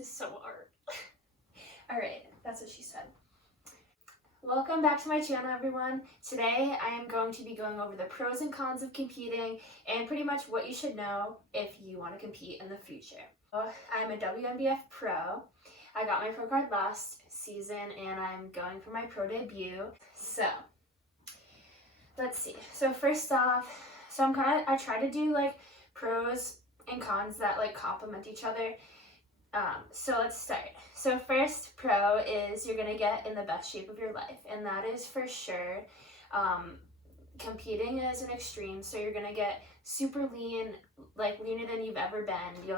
is so hard. Alright, that's what she said. Welcome back to my channel, everyone. Today I am going to be going over the pros and cons of competing and pretty much what you should know if you want to compete in the future. I'm a WNBF pro. I got my pro card last season and I'm going for my pro debut. So, let's see. So first off, I try to do like pros and cons that like complement each other. So let's start. So first pro is you're gonna get in the best shape of your life, and that is for sure. Competing is an extreme, so you're gonna get super lean, like leaner than you've ever been.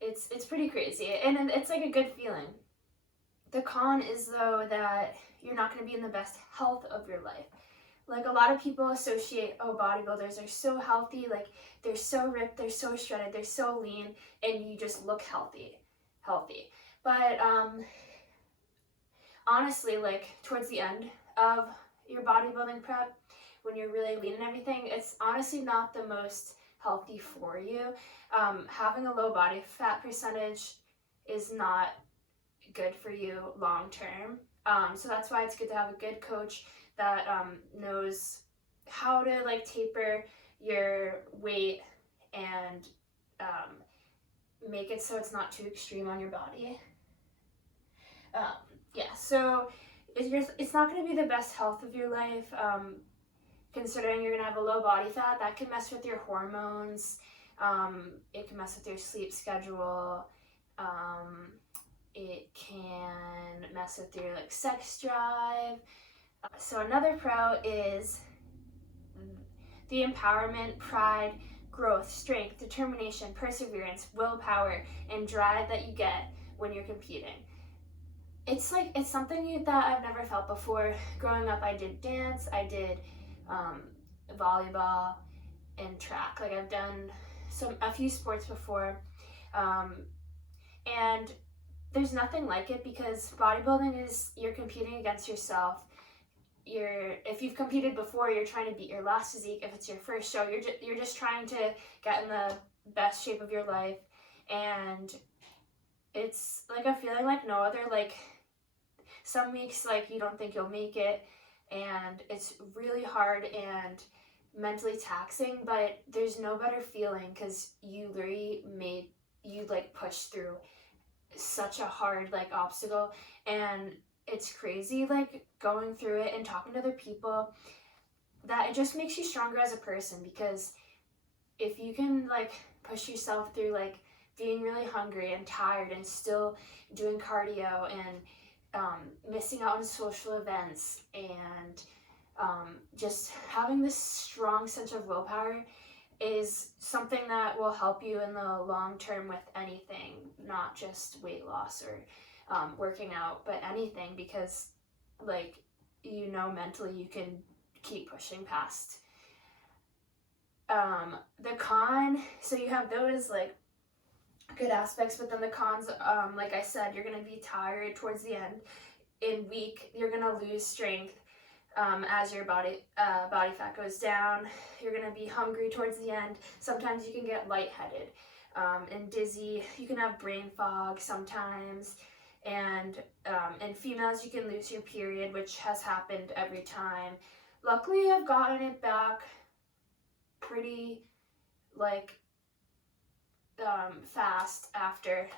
It's pretty crazy, and it's like a good feeling. The con is though that you're not gonna be in the best health of your life. Like a lot of people associate, oh, bodybuilders are so healthy, like they're so ripped, they're so shredded, they're so lean, and you just look healthy. But honestly, like towards the end of your bodybuilding prep, when you're really lean and everything, it's honestly not the most healthy for you. Having a low body fat percentage is not good for you long term. So that's why it's good to have a good coach that knows how to like taper your weight and make it so it's not too extreme on your body. Yeah, so it's not going to be the best health of your life, considering you're going to have a low body fat. That can mess with your hormones. It can mess with your sleep schedule. It can mess with your like sex drive. So another pro is the empowerment, pride, growth, strength, determination, perseverance, willpower, and drive that you get when you're competing. It's something that I've never felt before. Growing up, I did dance, I did volleyball and track. Like I've done a few sports before, and there's nothing like it because bodybuilding is you're competing against yourself. If you've competed before, you're trying to beat your last physique. If it's your first show, you're just trying to get in the best shape of your life, and it's like a feeling like no other. Like some weeks, like you don't think you'll make it, and it's really hard and mentally taxing. But there's no better feeling because you like push through such a hard like obstacle, and it's crazy like going through it and talking to other people, that it just makes you stronger as a person. Because if you can like push yourself through like being really hungry and tired and still doing cardio and missing out on social events and just having this strong sense of willpower is something that will help you in the long term with anything, not just weight loss or working out, but anything, because like mentally you can keep pushing past. The con, so you have those like good aspects, but then the cons, like I said, you're gonna be tired towards the end. In week, you're gonna lose strength as your body fat goes down. You're gonna be hungry towards the end. Sometimes you can get lightheaded and dizzy. You can have brain fog sometimes. And in females, you can lose your period, which has happened every time. Luckily, I've gotten it back pretty like fast after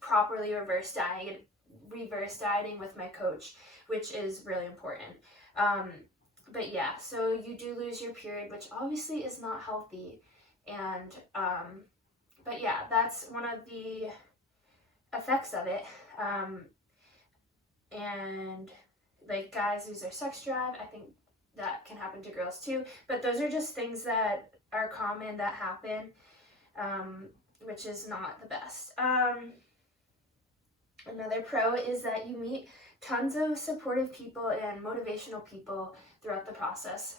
properly reverse dieting with my coach, which is really important. But yeah, so you do lose your period, which obviously is not healthy. And but yeah, that's one of the effects of it. And like guys lose their sex drive. I think that can happen to girls too, but those are just things that are common that happen, which is not the best. Another pro is that you meet tons of supportive people and motivational people throughout the process.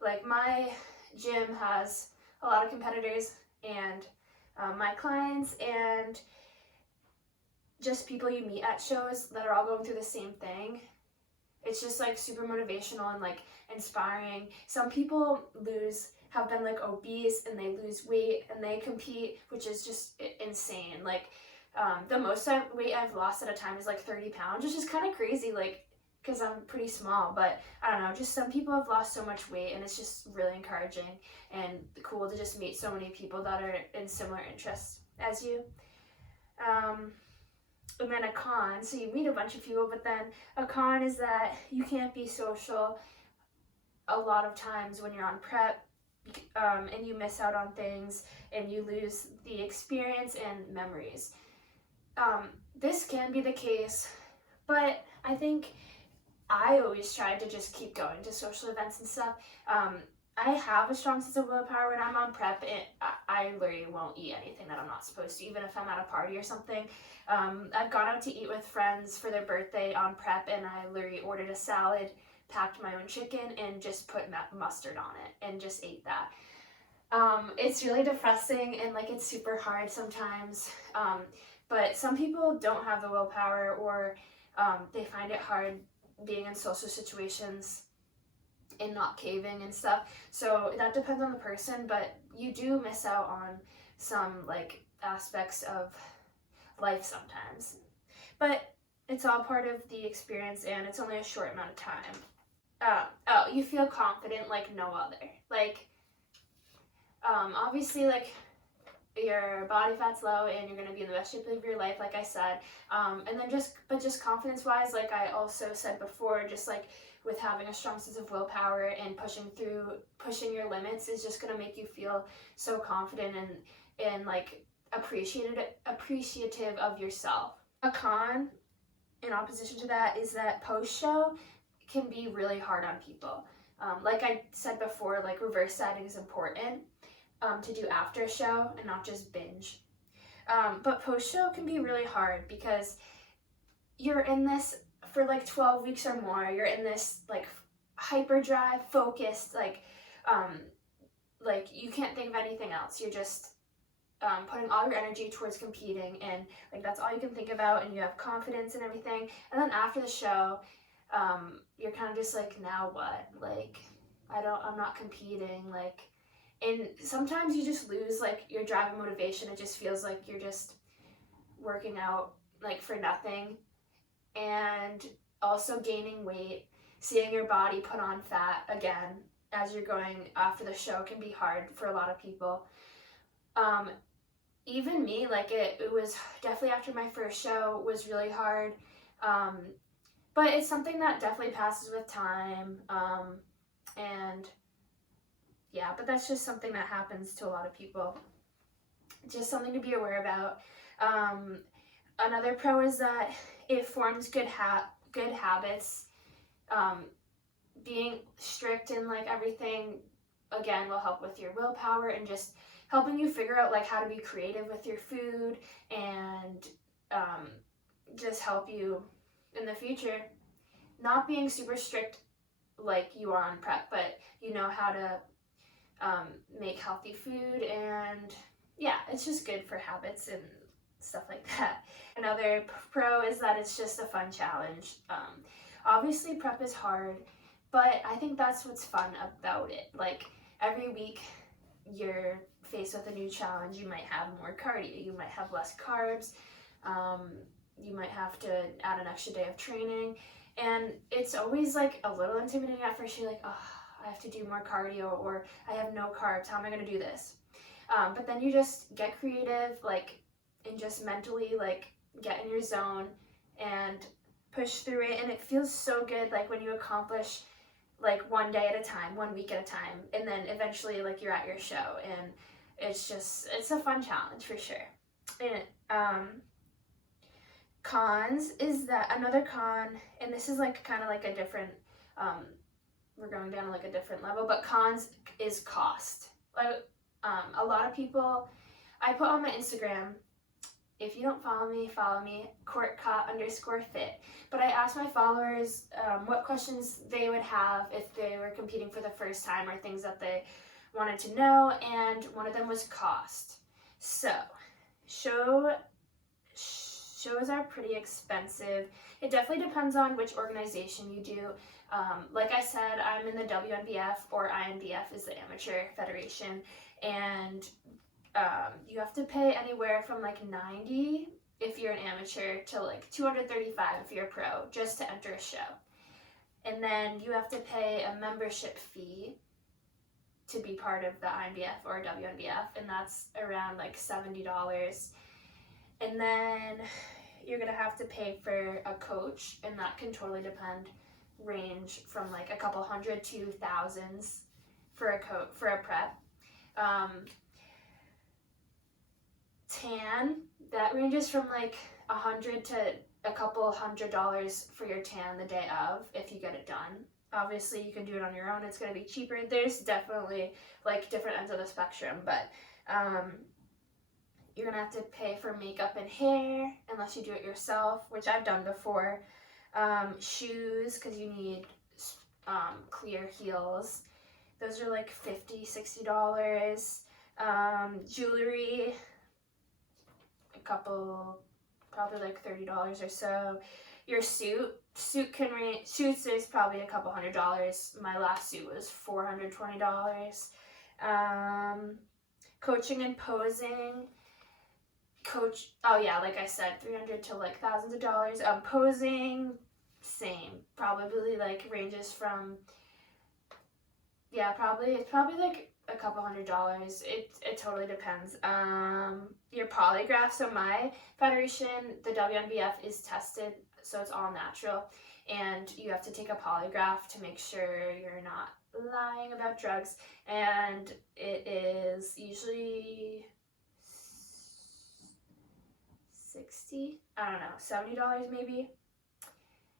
Like my gym has a lot of competitors, and my clients, and just people you meet at shows that are all going through the same thing. It's just like super motivational and like inspiring. Some people have been like obese and they lose weight and they compete, which is just, insane. Like the most weight I've lost at a time is like 30 pounds, which is kind of crazy, like, because I'm pretty small. But I don't know, just some people have lost so much weight, and it's just really encouraging and cool to just meet so many people that are in similar interests as you. And then a con, so you meet a bunch of people, but then a con is that you can't be social a lot of times when you're on prep, and you miss out on things and you lose the experience and memories. This can be the case, but I think I always tried to just keep going to social events and stuff. I have a strong sense of willpower when I'm on prep. I literally won't eat anything that I'm not supposed to, even if I'm at a party or something. I've gone out to eat with friends for their birthday on prep, and I literally ordered a salad, packed my own chicken, and just put mustard on it and just ate that. It's really depressing, and like it's super hard sometimes. But some people don't have the willpower, or they find it hard being in social situations and not caving and stuff. So that depends on the person, but you do miss out on some like aspects of life sometimes. But it's all part of the experience, and it's only a short amount of time. You feel confident like no other. Like, obviously, like, your body fat's low and you're going to be in the best shape of your life, like I said. And then just confidence wise, like I also said before, just like with having a strong sense of willpower and pushing your limits is just going to make you feel so confident and like appreciative of yourself. A con in opposition to that is that post-show can be really hard on people. Like I said before, like reverse dieting is important to do after a show and not just binge. But post-show can be really hard because you're in this for like 12 weeks or more. You're in this like hyperdrive, focused, like you can't think of anything else. You're just putting all your energy towards competing, and like that's all you can think about, and you have confidence and everything. And then after the show, you're kind of just like, now what? Like, I'm not competing, like, and sometimes you just lose like your drive and motivation. It just feels like you're just working out like for nothing. And also gaining weight, seeing your body put on fat again as you're going after the show can be hard for a lot of people. Even me, like it was definitely after my first show was really hard. But it's something that definitely passes with time. And yeah, but that's just something that happens to a lot of people. Just something to be aware about. Another pro is that it forms good habits. Being strict in like everything, again, will help with your willpower and just helping you figure out like how to be creative with your food, and just help you in the future. Not being super strict like you are on prep, but you know how to make healthy food, and yeah, it's just good for habits and stuff like that. Another pro is that it's just a fun challenge. Obviously prep is hard, but I think that's what's fun about it. Like every week you're faced with a new challenge. You might have more cardio, you might have less carbs, you might have to add an extra day of training, and it's always like a little intimidating at first. You're like, oh, I have to do more cardio, or I have no carbs, how am I going to do this? But then you just get creative, like, and just mentally like get in your zone and push through it, and it feels so good like when you accomplish like one day at a time, 1 week at a time, and then eventually like you're at your show, and it's a fun challenge for sure. And cons is that another con, and this is like kind of like a different we're going down to like a different level, but cons is cost. Like a lot of people, I put on my Instagram, if you don't follow me, courtcott_fit. But I asked my followers what questions they would have if they were competing for the first time, or things that they wanted to know, and one of them was cost. So, shows are pretty expensive. It definitely depends on which organization you do. Like I said, I'm in the WNBF, or INBF is the amateur federation, and you have to pay anywhere from like $90 if you're an amateur to like $235 if you're a pro just to enter a show. And then you have to pay a membership fee to be part of the INBF or WNBF, and that's around like $70. And then you're gonna have to pay for a coach, and that can totally range from like a couple hundred to thousands for a prep. Tan, that ranges from like $100 to a couple $100 for your tan the day of if you get it done. Obviously you can do it on your own, it's going to be cheaper. There's definitely like different ends of the spectrum, but you're going to have to pay for makeup and hair unless you do it yourself, which I've done before. Shoes, because you need clear heels, those are like $50, $60. Jewelry, a couple, probably like $30 or so. Your suit can range, suits is probably a couple $100. My last suit was $420. Coaching and posing, like I said, $300 to like thousands of dollars. Posing, same, probably like ranges from, it's probably like a couple $100. It totally depends. Your polygraph, so my federation, the WNBF, is tested, so it's all natural, and you have to take a polygraph to make sure you're not lying about drugs, and it is usually $70 maybe.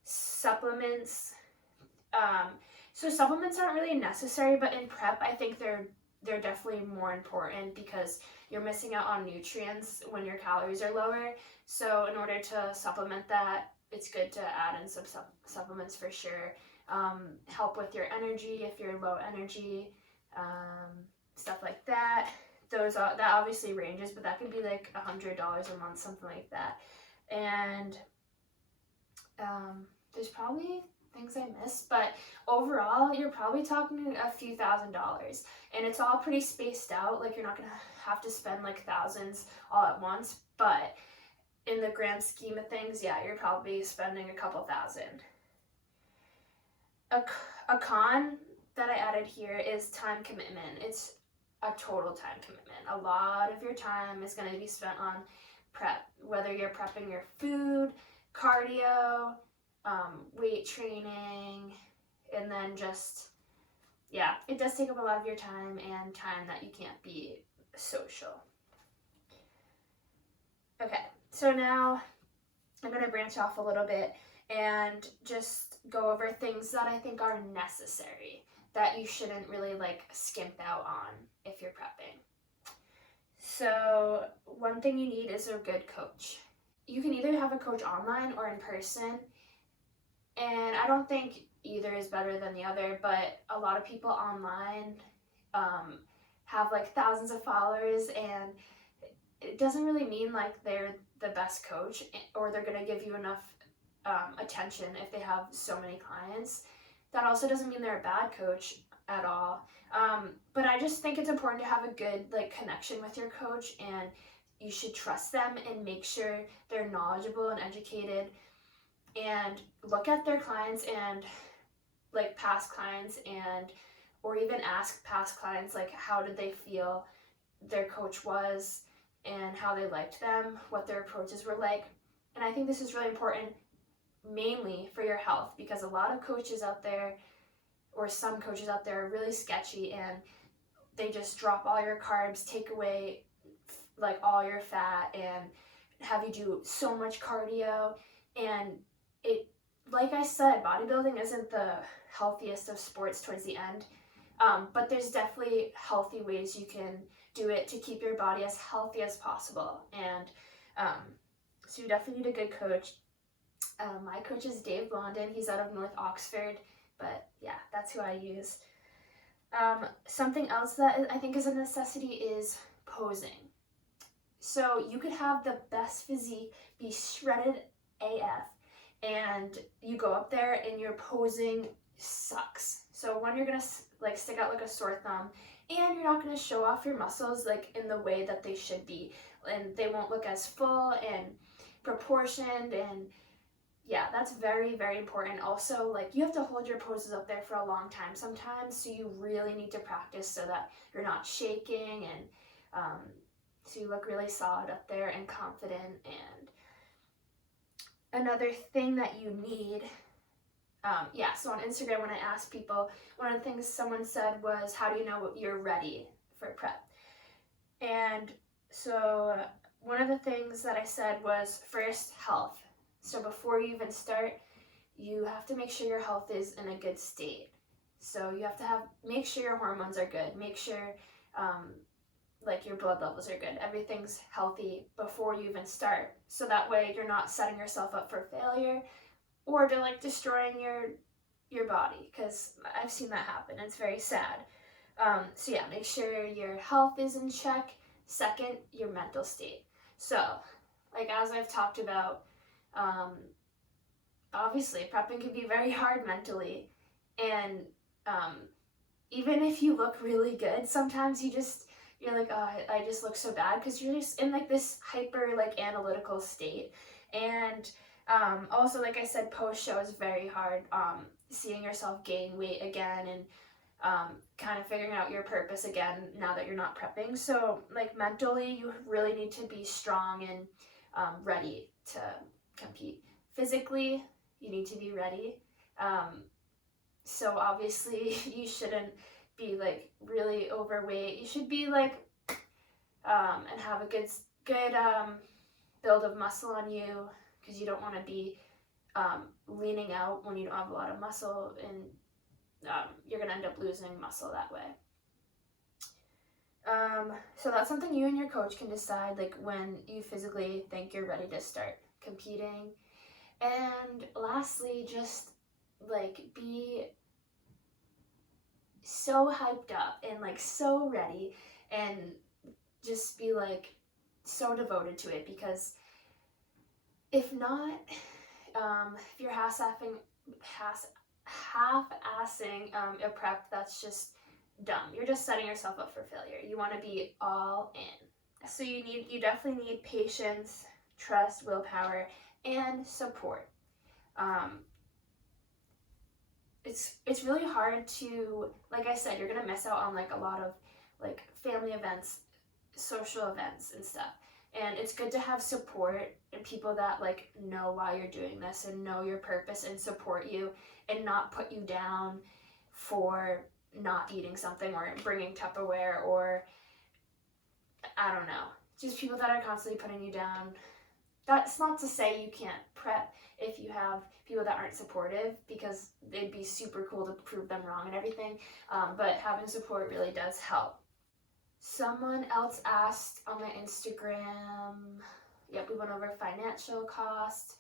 Supplements, so supplements aren't really necessary, but in prep I think they're definitely more important because you're missing out on nutrients when your calories are lower. So in order to supplement that, it's good to add in some supplements for sure. Help with your energy if you're low energy, stuff like that. That obviously ranges, but that can be like $100 a month, something like that. And there's probably things I missed, but overall you're probably talking a few $1,000s, and it's all pretty spaced out. Like, you're not gonna have to spend like thousands all at once, but in the grand scheme of things, you're probably spending a couple thousand. A con that I added here is time commitment. It's a total time commitment. A lot of your time is going to be spent on prep, whether you're prepping your food, cardio, weight training, and then it does take up a lot of your time and time that you can't be social. Okay, so now I'm going to branch off a little bit and just go over things that I think are necessary that you shouldn't really like skimp out on if you're prepping. So one thing you need is a good coach. You can either have a coach online or in person, and I don't think either is better than the other, but a lot of people online have like thousands of followers, and it doesn't really mean like they're the best coach or they're going to give you enough attention if they have so many clients. That also doesn't mean they're a bad coach at all. But I just think it's important to have a good like connection with your coach, and you should trust them and make sure they're knowledgeable and educated, and look at their clients and like past clients, or even ask past clients like how did they feel their coach was and how they liked them, what their approaches were like. And I think this is really important mainly for your health, because a lot of coaches out there, or some coaches out there, are really sketchy, and they just drop all your carbs, take away like all your fat, and have you do so much cardio. And it, like I said, bodybuilding isn't the healthiest of sports towards the end, but there's definitely healthy ways you can do it to keep your body as healthy as possible. And so you definitely need a good coach. My coach is Dave Blondin. He's out of North Oxford, but that's who I use. Something else that I think is a necessity is posing. So you could have the best physique, be shredded AF, and you go up there and your posing sucks. So one, you're gonna like stick out like a sore thumb, and you're not going to show off your muscles like in the way that they should be, and they won't look as full and proportioned. And yeah, that's very, very important. Also, like, you have to hold your poses up there for a long time sometimes, so you really need to practice so that you're not shaking, and so you look really solid up there and confident. And another thing that you need, so on Instagram, when I asked people, one of the things someone said was, how do you know you're ready for prep? And so one of the things that I said was, first, health. So before you even start, you have to make sure your health is in a good state. So you have to make sure your hormones are good, make sure like your blood levels are good, everything's healthy before you even start. So that way you're not setting yourself up for failure or to like destroying your body, because I've seen that happen. It's very sad. So yeah, make sure your health is in check. Second, your mental state. So like, as I've talked about, obviously prepping can be very hard mentally, and even if you look really good, sometimes you're like, oh, I just look so bad, because you're just in like this hyper like analytical state. And also, like I said, post show is very hard, seeing yourself gain weight again, and kind of figuring out your purpose again now that you're not prepping. So like, mentally, you really need to be strong and ready to compete. Physically, you need to be ready. So obviously you shouldn't be like really overweight. You should be like and have a good build of muscle on you, because you don't want to be leaning out when you don't have a lot of muscle, and you're gonna end up losing muscle that way. So that's something you and your coach can decide, like when you physically think you're ready to start competing. And lastly, just like, be so hyped up and like so ready, and just be like so devoted to it, because if not, if you're half-assing a prep, that's just dumb. You're just setting yourself up for failure. You want to be all in. So you definitely need patience, trust, willpower, and support. It's really hard to, like I said, you're gonna miss out on like a lot of like family events, social events and stuff. And it's good to have support and people that like know why you're doing this and know your purpose and support you, and not put you down for not eating something or bringing Tupperware, or I don't know, just people that are constantly putting you down. That's not to say you can't prep if you have people that aren't supportive, because they'd be super cool to prove them wrong and everything, but having support really does help. Someone else asked on my Instagram, we went over financial cost,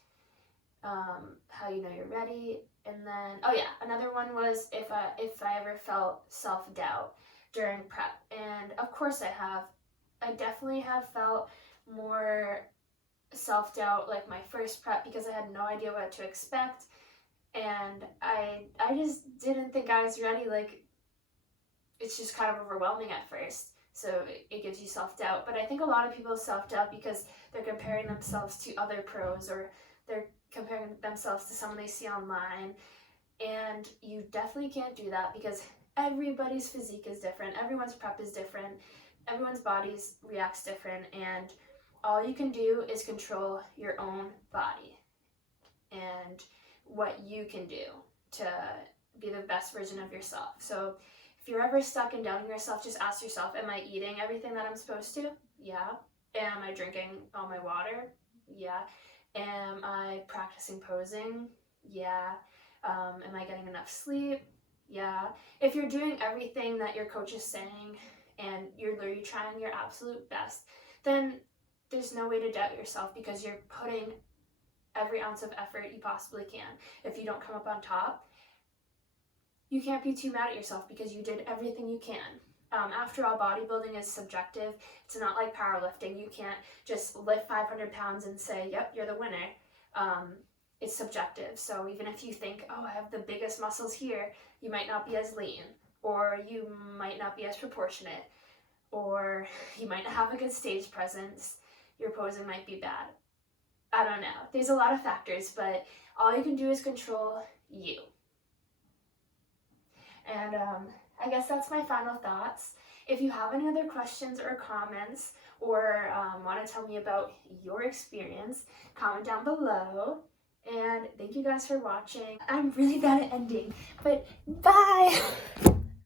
how you know you're ready, and then, another one was if I ever felt self-doubt during prep. And of course I definitely have felt more self-doubt like my first prep, because I had no idea what to expect, and I just didn't think I was ready. Like, it's just kind of overwhelming at first, so it gives you self-doubt. But I think a lot of people self-doubt because they're comparing themselves to other pros, or they're comparing themselves to someone they see online, and you definitely can't do that, because everybody's physique is different, everyone's prep is different, everyone's bodies reacts different, and all you can do is control your own body and what you can do to be the best version of yourself. So if you're ever stuck in doubting yourself, just ask yourself, am I eating everything that I'm supposed to? Yeah. Am I drinking all my water? Yeah. Am I practicing posing? Yeah. Am I getting enough sleep? Yeah. If you're doing everything that your coach is saying and you're literally trying your absolute best, then there's no way to doubt yourself, because you're putting every ounce of effort you possibly can. If you don't come up on top, you can't be too mad at yourself, because you did everything you can. After all, bodybuilding is subjective. It's not like powerlifting. You can't just lift 500 pounds and say, yep, you're the winner. It's subjective. So even if you think, oh, I have the biggest muscles here, you might not be as lean. or you might not be as proportionate, or you might not have a good stage presence, your posing might be bad. I don't know. There's a lot of factors, but all you can do is control you. And I guess that's my final thoughts. If you have any other questions or comments, or want to tell me about your experience, comment down below. And thank you guys for watching. I'm really bad at ending, but bye!